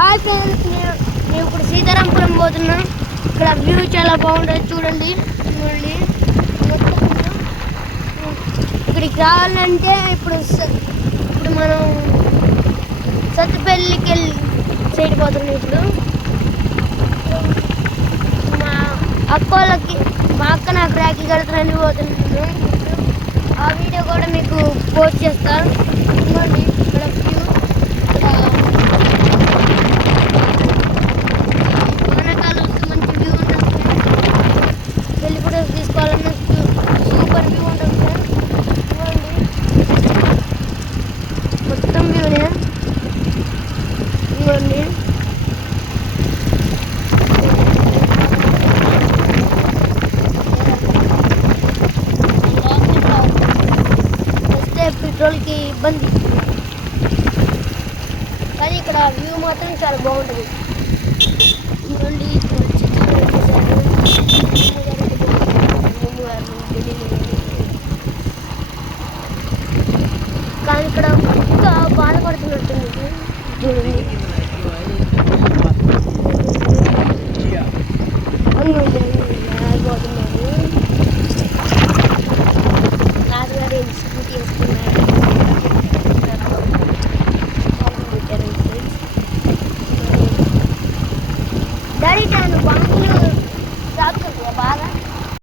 Hi friends, నేను ఇప్పుడు సీతారాంపురం పోతున్నా. ఇక్కడ వ్యూ చాలా బాగుంటుంది, చూడండి. ఇక్కడికి రావాలంటే ఇప్పుడు మనం సత్తుపల్లికి వెళ్ళి సైడ్ పోతున్నాం. ఇప్పుడు మా అక్కోళ్ళకి మా అక్క నాకు రాఖీ కడుతున్నాను పోతున్నాను. ఆ వీడియో కూడా మీకు పోస్ట్ చేస్తాను. చూడండి ఇక్కడ వ్యూ. వానాకాలం వస్తే మంచి వ్యూ ఉంటుంది. వెళ్ళి కూడా తీసుకోవాలన్న సూపర్ వ్యూ ఉంటుంది. చూడండి మొత్తం వ్యూనే. ఇవ్వండి వస్తే పెట్రోల్కి ఇబ్బంది, కానీ ఇక్కడ వ్యూ మాత్రం చాలా బాగుంటుంది. చూడండి కానీ ఇక్కడ ఇంకా బాధపడుతున్నట్టుంది. చూడండి